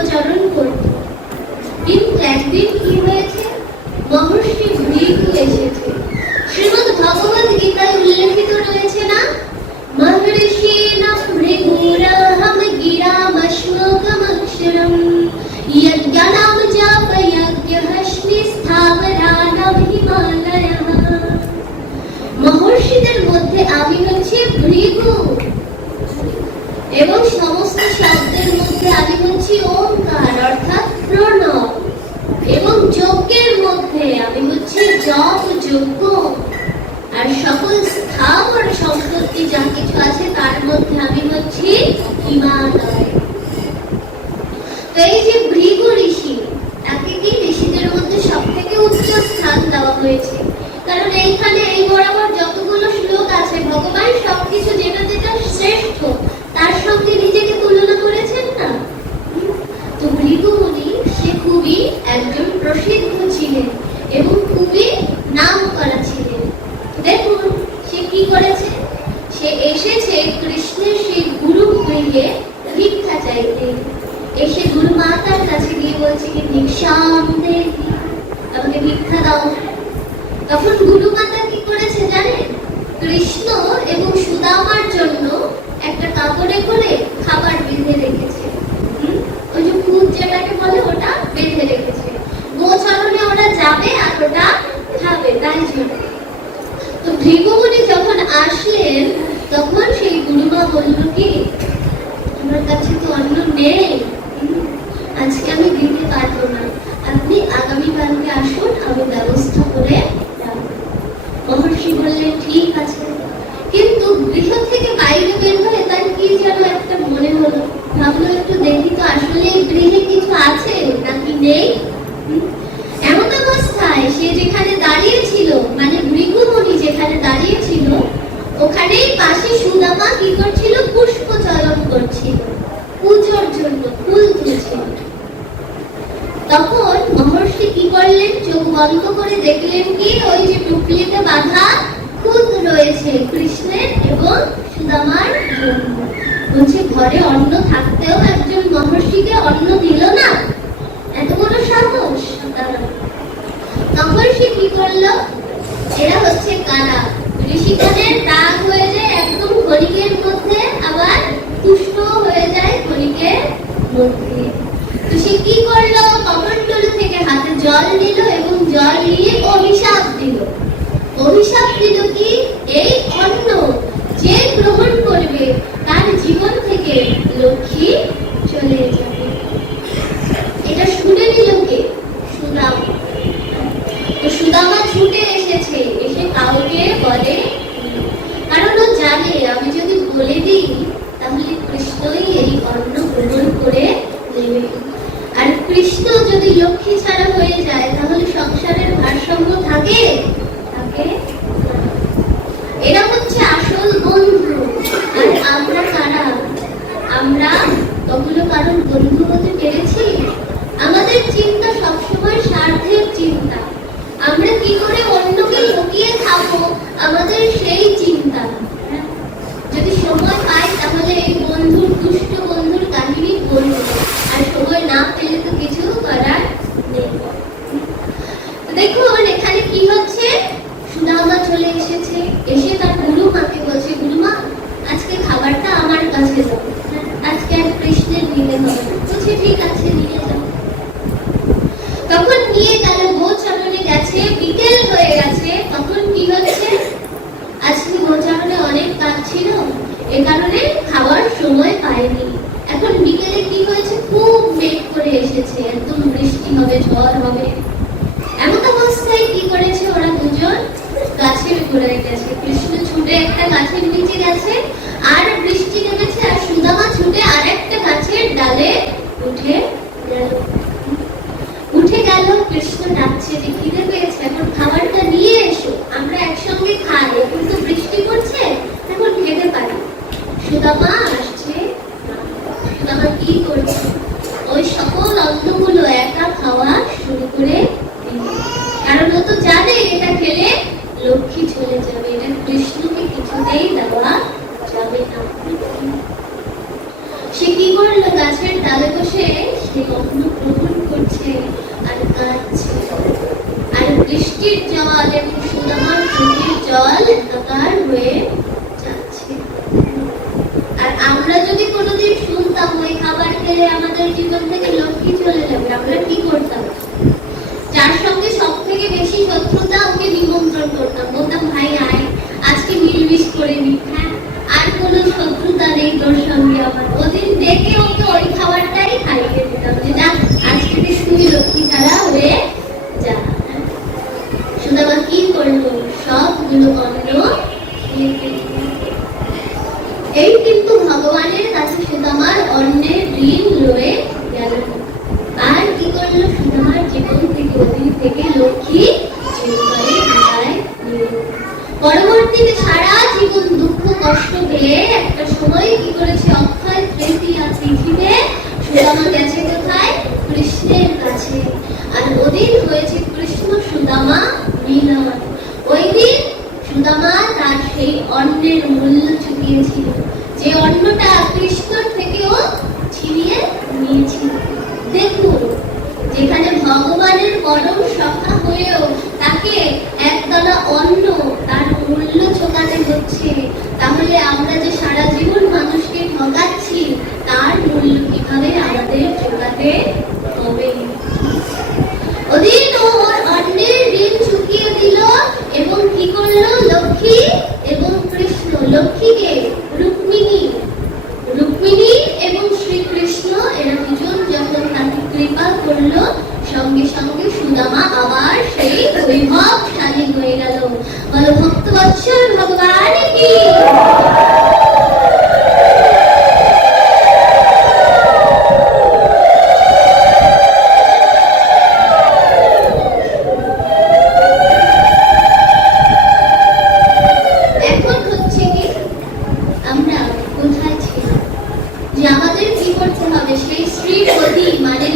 গোচরণ করত। কিন্তু একদিন কি হয়েছে, মহর্ষি ভৃগু এসেছে। শ্রীমদ্ ভগবদ গীতায় উল্লেখিত রয়েছে না, মহর্ষিণাং ভৃগুরাহং গিরামশ্লোকমক্ষরম যজ্ঞানাং যাপয়জ্ঞহস্মি স্থাবরানাং হিমালয়ঃ। মহর্ষিদের মধ্যে আমি হচ্ছে ভৃগু, এবং সমস্ত শব্দের মধ্যে আমি হচ্ছি ওঙ্কার অর্থাৎ প্রণব, এবং যজ্ঞের মধ্যে আমি হচ্ছি জপ যজ্ঞ, আর সকল স্থাবর সম্পত্তি যা কিছু আছে তার মধ্যে আমি হচ্ছি হিমালয়। তো এই যে ভৃগু ঋষি, তাকে কি ঋষিদের মধ্যে সব থেকে উচ্চ স্থান দেওয়া হয়েছে, কারণ এইখানে এই বরাবর যতগুলো শ্লোক আছে ভগবান সবকিছু যেটা যেটা শ্রেষ্ঠ তার সঙ্গে নিজেকে তুলনা করেছেন না। তো ভৃগু মুনি সে খুবই একজন প্রসিদ্ধ ছিলেন এবং খুবই নাম করা ছিলেন। দেখুন সে কি করেছে, সে এসেছে কৃষ্ণের সেই গুরু গৃহে ভিক্ষা চাইতে। এসে গুরু মাতার কাছে গিয়ে বলছে কি ভিক্ষাম দেহি, আমাকে ভিক্ষা দাও। তখন গুরু মাতা কি করেছে জানেন, কৃষ্ণ এবং সুদামার জন্য একটা কাপড়ে করে খাবার বেঁধে রেখেছে। ওই যে খুদ যেটাকে বলে ওটা বেঁধে রেখেছে, গোচরণে ওরা যাবে আর ওটা খাবে, তাই জন্য। তো ভৃগু মুনি যখন আসলেন তখন সেই গুরুমা বলল কি, আমার কাছে তো অন্ন নেই, আজকে আমি দিতে পারবো না, আপনি আগামী কালকে আসুন, আমি ব্যবস্থা করে রাখবো। মহর্ষি বললেন ঠিক আছে। কিন্তু গৃহ থেকে বাইরে বের হয়ে তার কি যেন একটা মনে হলো, ভাবলো একটু দেখি তো আসলে এই গৃহে কিছু আছে নাকি নেই। এমন অবস্থায় সে যেখানে দাঁড়িয়ে ছিল, মানে ভৃগু মুনি যেখানে দাঁড়িয়ে ছিল, ওখানেই পাশে সুদামা কি করছিল, পুষ্প চয়ন করছিল, পুজোর জন্য ফুল তুলছিল। তখন মহর্ষি কি করলেন, চোখ বন্ধ করে দেখলেন কি ওই যে টুকলিতে বাঁধা খুদ রয়েছে কৃষ্ণের এবং সুদামার জন্য। বলছে ঘরে অন্ন থাকতেও একজন মহর্ষিকে অন্ন দিল না, এত বড় সাহস। তখন সে কি করলো, এরা হচ্ছে কারা, ঋষিগণের রাগ হয়ে যায় একদম ক্ষণিকের মধ্যে, আবার তুষ্ট হয়ে যায় ক্ষণিকের মধ্যে। তো সে কি করলো, কমণ্ডল থেকে হাতে জল নিল এবং জল নিয়ে অভিশাপ দিল। অভিশাপ দিল কি, এই অন্ন যে গ্রহণ করবে তার জীবন থেকে লক্ষ্মী চলে যাবে। এটা শুনে নিল কে, সুদামা। তো সুদামা ছুটে এসেছে, এসে কাউকে বলে, কারণ ও জানে আমি যদি বলে দিই তাহলে কৃষ্ণই এই অন্ন গ্রহণ করে নেবে, আর কৃষ্ণ যদি লক্ষ্মী ছাড়া হয়ে যায় তাহলে সংসারের ভারসাম্য থাকে। এরা হচ্ছে আসল বন্ধু। আর আমরা কারা, আমরা ওগুলো কারণ বন্ধু হতে পেরেছি। আমাদের চিন্তা সবসময় স্বার্থের চিন্তা, আমরা কি করে অন্যকে ঠকিয়ে খাবো আমাদের সেই চিন্তা। যদি সময় পাই তাহলে এই বন্ধুর, দুষ্ট বন্ধুর কাহিনী বলবো, আর সময় না পেলে তো কিছু করার নেই। দেখুন এখানে কি হচ্ছে, সুদামা চলে এসেছে, এসে তার গুরু মাকে বলছে, গুরুমা আজকে খাবারটা আমার কাছে দাও, আজকে আর কৃষ্ণের দিতে হবে। বলছে ঠিক আছে নিয়ে যাও। তখন নিয়ে গেল, গোচরণে গেছে, বিকেল হয়ে গেছে। তখন কি হচ্ছে, আজকে গোচরণে অনেক কাজ ছিল, এ কারণে খাওয়ার সময় পায়নি। এখন বিকেলে কি হয়েছে, খুব মেঘ করে এসেছে, একদম বৃষ্টি হবে, ঝড় হবে। এমন অবস্থায় কি করেছে, ওরা দুজন গাছের গোড়ায় গেছে। কৃষ্ণ ছুটে একটা গাছের নিচে গেছে, আর বৃষ্টি নেমেছে, আর সুদামা ছুটে আর একটা গাছের ডালে উঠে গেল। কৃষ্ণ ডাকছে যে খিদে পেয়েছে, এখন খাবারটা নিয়ে এসো, আমরা একসঙ্গে খাই, এখন তো বৃষ্টি পড়ছে, এখন খেতে পারি। সুদামা আসছে, সুদামা কি করছে, ওই সকল অন্নগুলো একা খাওয়া শুরু করে, কারণ ও তো জানে এটা খেলে লক্ষ্মী চলে যাবে, এটা কৃষ্ণকে কিছুতেই দেওয়া যাবে না। সে কি করলো, গাছের ডালে বসে করছে, কখনো গ্রহণ করছে আর কাঁদছে। আর বৃষ্টির জল এবং সুদামার চোখের জল একাকার হয়ে যাচ্ছে। আর আমরা যদি কোনোদিন শুনতাম ওই খাবার খেলে আমাদের জীবন থেকে লক্ষ্মী চলে যাবে, আমরা কি করতাম? যার সঙ্গে সব থেকে বেশি শত্রুতা ওকে নিমন্ত্রণ করতাম, বলতাম ভাই আয় আজকে মিলমিশ করে নি। হ্যাঁ, আর কোনো শত্রুতা নেই তোর সঙ্গে আমার। ওদিন দেখে ওকে ওই খাবারটাই খাইয়ে দিতাম যে যা আজকে তুই লক্ষ্মী ছাড়া হয়ে যা। সুদামা কি করলো? সবগুলো অন্ন খেয়ে ফেলল। এই কিন্তু ভগবানের কাছে সুদামার অন্নের ঋণ রয়ে গেল। আর কি করলো? সুদামার জীবন থেকে ওদিন থেকে লক্ষ্মী চিরতরে বিদায় নিল। পরবর্তীতে সারা জীবন দুঃখ কষ্ট পেয়ে একটা সময় কি করেছে? অক্ষয় তৃতীয়া তিথিতে সুদামা গেছে কোথায়? কৃষ্ণের কাছে। আর ওদিন হয়েছে কৃষ্ণ সুদামা মিলন। ওই দিন সুদামা তার সেই অন্নের মূল্য চুকিয়েছিল, যে অন্নটা কৃষ্ণর থেকেও ছিনিয়ে নিয়েছিল। দেখুন, যেখানে ভগবানের পরম সখা হয়েও তাকে একতলা অন্ন তার মূল্য চোকাতে হচ্ছে, তাহলে আমরা যে সারা জীবন মানুষকে ঠকাচ্ছি তার মূল্য কিভাবে আমাদের চোকাতে হবে? ওদিন ওর অন্নের ঋণ চুকিয়ে দিল এবং কি করলো? লক্ষ্মী এবং কৃষ্ণ, লক্ষ্মীকে রুক্মিণী, রুক্মিণী এবং শ্রীকৃষ্ণ এরা দুজন যখন তাকে কৃপা করলো, সঙ্গে সঙ্গে সুদামা আবার সেই বৈভবশালী হয়ে গেল। বলো ভক্তবৎসল ভগবান কি।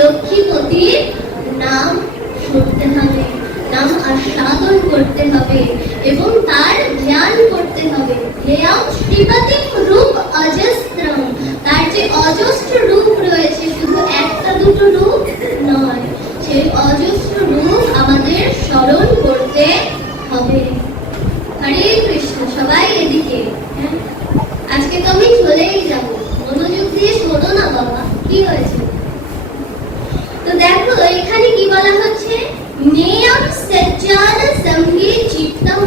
লক্ষ্মীপতির নাম শুনতে হবে, নাম আস্বাদন করতে হবে এবং তার ধ্যান করতে হবে। হেয়াং শ্রীপতিম রূপ অজস্রম, তার যে অজস্র রূপ রয়েছে, শুধু একটা দুটো রূপ নয়, সেই অজস্র রূপ আমাদের স্মরণ করতে হবে। হরে কৃষ্ণ। সবাই এদিকে। হ্যাঁ, আজকে তো আমি চলেই যাবো, মনোযোগ দিয়ে শোনো না বাবা, কি হয়েছে? তো দেখো এখানে কি বলা হচ্ছে? নেয়ম সজ্জন সঙ্গে চিত্তম।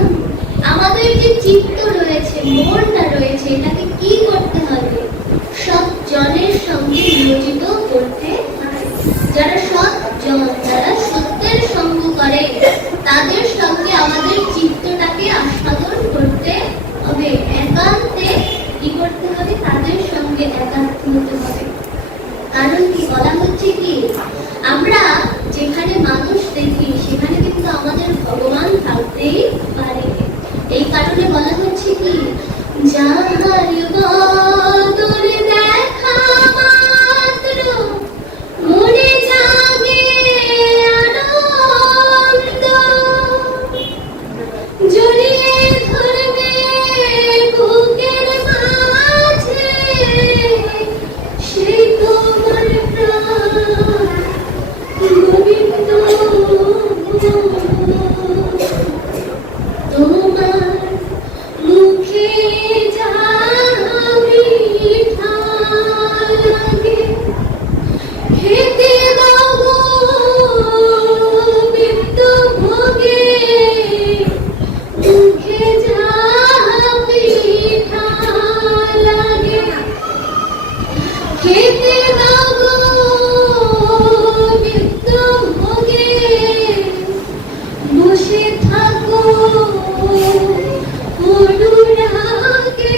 আমাদের যে চিত্ত রয়েছে, মনটা রয়েছে, এটাকে কি করতে হবে? সজ্জনের সঙ্গে নিয়োজিত করতে হবে। যারা সজ্জন, যারা সত্যের সঙ্গ করে, তাদের সঙ্গে আমাদের চিত্তটাকে আস্বাদন করতে হবে। একান্তে কি করতে হবে? তাদের সঙ্গে একান্ত হতে হবে। কারণ কি বলা হচ্ছে? কি আমরা যেখানে মানুষ দেখি সেখানে কিন্তু আমাদের ভগবান থাকতেই পারে। এই কারণে বলা হচ্ছে কি, যাহার বদর দেখা মাত্র মনে জাগে আনন্দ, জড়িয়ে ধরবে বুকের মাঝে সেই তোমার প্রাণ গোবিন্দ। তোমার মুখে যা মিঠা লাগে খেতে দাও গোবিন্দ ভোগে, মুখে যা মিঠা লাগে খেতে দাও গোবিন্দ ভোগে, বসে থাকো অনুরাগে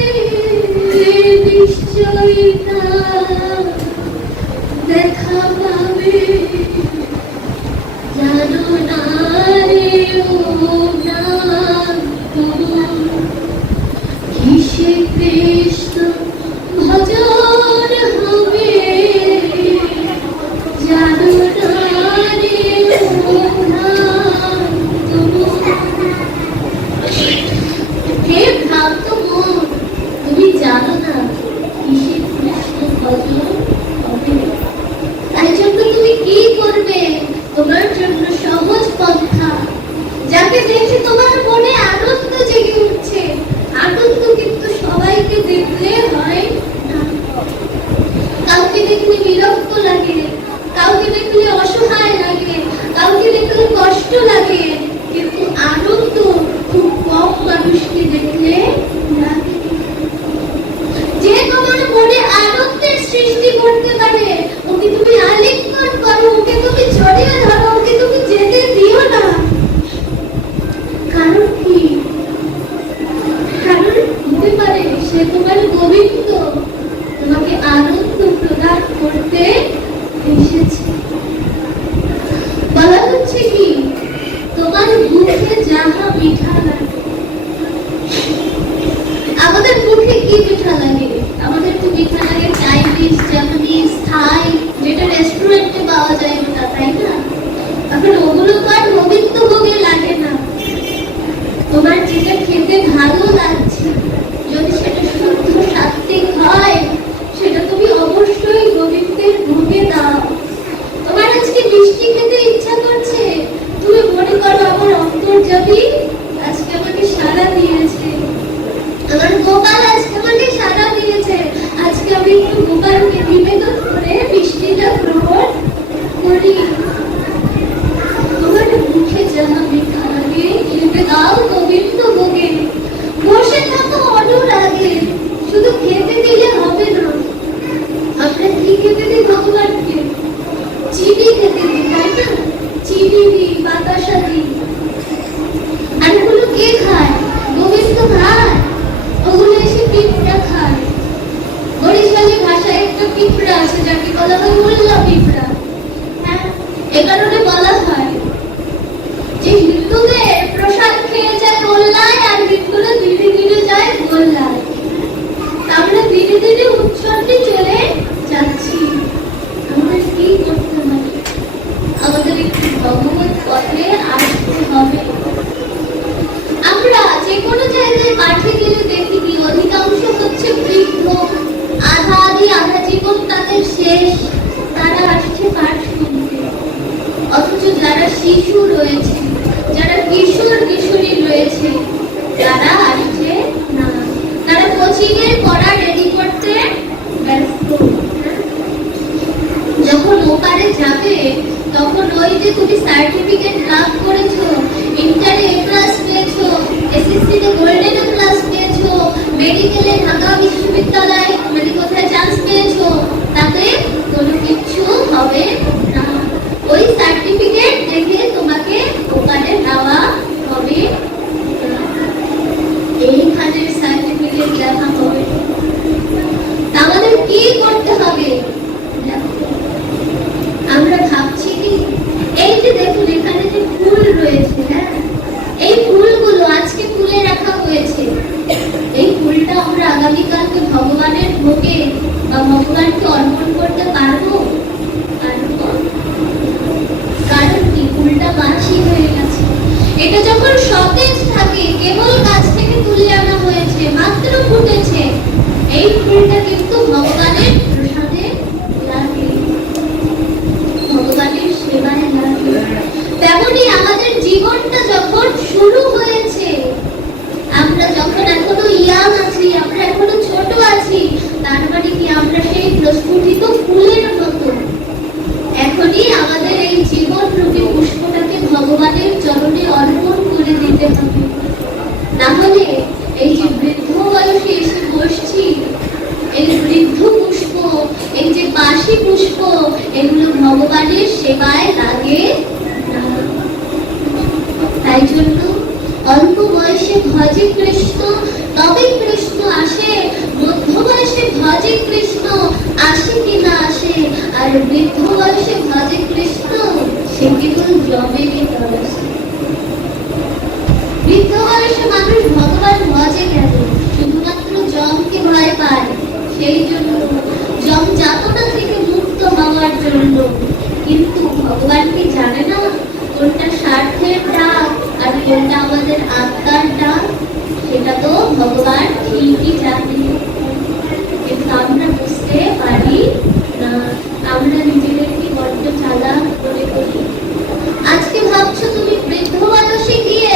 নিশ্চয়ই দেখা পাবে। জানো না রে ও প্রাণ, কিসে কৃষ্ণ ভজন হবে, জানো না রে ও প্রাণ। হে ভ্রান্ত মন, তুমি জানো না কিসে কৃষ্ণ ভজন হবে। তাই জন্য যাকে দেখে তোমার মনে আনন্দ জেগে উঠছে, আনন্দ কিন্তু সবাইকে দেখলে হয় না। কাউকে দেখলে বিরক্ত লাগে, কাউকে দেখলে অসহায় লাগে, কাউকে দেখলে কষ্ট লাগে, কিন্তু আনন্দ খুব কম মানুষকে দেখলে লাগে। যে তোমার মনে আনন্দের সৃষ্টি করতে পারে, ওকে তুমি আলিঙ্গন করো, ওকে তুমি জড়িয়ে ধরো, ওকে তুমি যেতে দিও না। কারণ কি? কারণ হতে পারে সে তোমার গোবিন্দ, তোমাকে আনন্দ প্রদান করতে এসেছে। বলা হচ্ছে কি, তোমার মুখে যাহা মিঠা লাগে। আমাদের মুখে কি মিঠা লাগে? আমাদের তো মিঠা লাগে চাইনিজ, জাপানিজ, থাই, যেটা রেস্টুরেন্টে পাওয়া যায় ওটা, তাই না? এখন ওগুলো তো আর গোবিন্দ ভোগে লাগে না। তোমার যেটা খেতে ভালো লাগছে, যদি সেটা শুদ্ধ সাত্ত্বিক হয়, সেটা তুমি অবশ্যই গোবিন্দের ভোগে দাও। তোমার আজকে মিষ্টি খেতে ইচ্ছা করছে, তুমি মনে করো আমার অন্তর্যামী আজকে আমাকে সাড়া দিয়েছে, আমার গোপাল আজকে আমাকে সাড়া দিয়েছে, আজকে আমি একটু গোপালকে নিবেদন করে মিষ্টিটা গ্রহণ করি। তোমার মুখে যাহা মিঠা লাগে খেতে দাও গোবিন্দ ভোগে। বসে থাকো অনুরাগে, শুধু খেতে দিলে হবে না। আমরা কি খেতে দিই ভগবানকে? চিনি খেতে দিই, তাই না? চিনি দিই, বাতাসা দিই। আর ওগুলো কে খায়? গোবিন্দ খায়। ওগুলো এসে পিঁপড়া খায়। বরিশালী ভাষায় একটা পিঁপড়া আছে যাকে বলা হয় উল্লা পিঁপড়া। হ্যাঁ, এ কারণে বলা হয় যে হিন্দুদের প্রসাদ খেয়ে যায় গোল্লায়, আর হিন্দুরা ধীরে ধীরে যায় গোল্লায়। আমরা ধীরে ধীরে উচ্ছন্নে চলে যাচ্ছি। আমাদের কি করতে হবে? আমাদের একটু ভগবত পথে আসতে হবে। আমরা যে কোনো জায়গায় মাঠে গেলে দেখি কি অধিকাংশ হচ্ছে বৃদ্ধ, আধা জীবন তাদের শেষ, তারা আসছে পাঠ শুনতে। অথচ যারা শিশু রয়েছে, যারা কিশোর কিশোরী রয়েছে, তারা আসছে না, তারা কোচিং এর পড়া রেডি করতে ব্যস্ত। যখন ওপারে যাবে তখন ওই যে তুমি সার্টিফিকেট লাভ করেছো, ইন্টারে এ প্লাস পেয়েছো, এসএসসি তে গোল্ডেন এ প্লাস পেয়েছো, মেডিকেলে ঢাকা বিশ্ববিদ্যালয় মানে কোথায় চান্স পেয়েছো, তাতে কোনো কিছু হবে না। ওই সার্টিফিকেট দেখে তোমাকে ওখানে নেওয়া হবে না, এইখানের সার্টিফিকেট দেখা হবে। আমাদের কি করতে হবে? আমরা ভাবছি কি, এই যে দেখুন এখানে যে ফুল রয়েছে, হ্যাঁ, এই ফুলগুলো আজকে তুলে রাখা হয়েছে। এই ফুলটা আমরা আগামীকালকে ভগবানের ভোগে বা ভগবানকে অর্পণ করতে পারবো? কারণ কি, ফুলটা বাঁচি হয়ে গেছে। এটা যখন সতেজ থাকে, কেবল গাছ থেকে তুলে আনা হয়েছে, মাত্র ফুটেছে, এই ফুলটা কিন্তু ভগবানের প্রসাদে লাগে, ভগবানের সেবায় লাগে। তেমনি আমাদের জীবনটা যখন শুরু হয়েছে, আমরা যখন এখনো ইয়াং আছি, আমরা এখনো ছোট আছি, তার মানে কি আমরা সেই প্রস্ফুটিত ফুলের মতো। এখনই আমাদের এই জীবন রূপী পুষ্পটাকে ভগবানের চরণে অর্পণ করে দিতে হবে। না হলে এই যে বৃদ্ধ বয়সে এসে বসছি, এই বৃদ্ধ পুষ্প, এই যে বাসি পুষ্প, এগুলো ভগবানের সেবায় লাগে না। তাই জন্য অল্প বয়সে ভজে কৃষ্ণ, তবে কৃষ্ণ আসে। মধ্য বয়সে ভজে কৃষ্ণ, আসে কি না আসে। আর বৃদ্ধ বয়সে ভজে কৃষ্ণ, সে কেবল জমেরই তরসে। বৃদ্ধ বয়সে মানুষ ভগবান ভজে কেন? শুধুমাত্র জমকে ভয় পায়, সেই জন্য জম যাতনা থেকে মুক্ত হওয়ার জন্য। কিন্তু ভগবানকে জানে না কোনটা স্বার্থের ডাক আর কোনটা আমাদের আত্মার ডাক, সেটা তো ভগবান ঠিকই জানে, কিন্তু আমরা বুঝতে পারি না। আমরা নিজেদেরকে বড্ড চালাক মনে করি। আজকে ভাবছো তুমি বৃদ্ধ বয়সে গিয়ে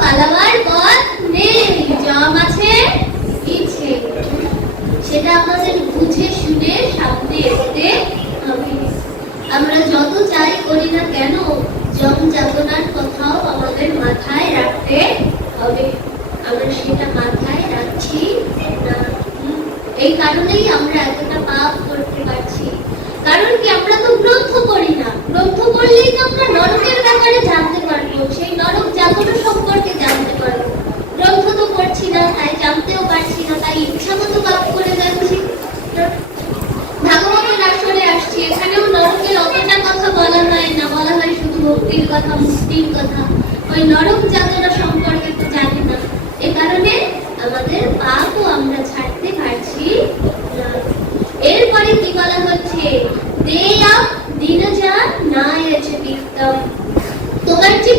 পালাবার পথ নেই, জম আছে ইচ্ছে। সেটা আমাদের বুঝে শুনে সামনে এগোতে হবে। আমরা যত চাই করি না কেন, জম যাতনার কথাও আমাদের মাথায় রাখতে হবে। আমরা সেটা মাথায় রাখছি না। এই কারণেই আমরা এতটা পাপ করতে পারছি। কারণ কি, আমরা তো গ্রন্থ পড়ি না। গ্রন্থ পড়লেই তো আমরা নরকের ব্যাপারে জানতে পারবো, সেই নরক যাতনা সম্পর্কে জানতে পারবো। গ্রন্থ তো পড়ছি না, তাই জানতেও পারছি না, তাই ইচ্ছা মতো পাপ করে যাচ্ছি। ভাগবতের আসরে আসছি, এখানেও নরকের অতটা কথা বলা হয় না, বলা হয় শুধু ভক্তির কথা, মুক্তির কথা। ওই নরক যাতনা সম্পর্কে তো জানি না। এ কারণে আমাদের পাপও আমরা ছাড়তে পারছি না। এরপরে কি বলা হচ্ছে, দেয়া দিনজা নায়চ বিত্তম। তোমার যে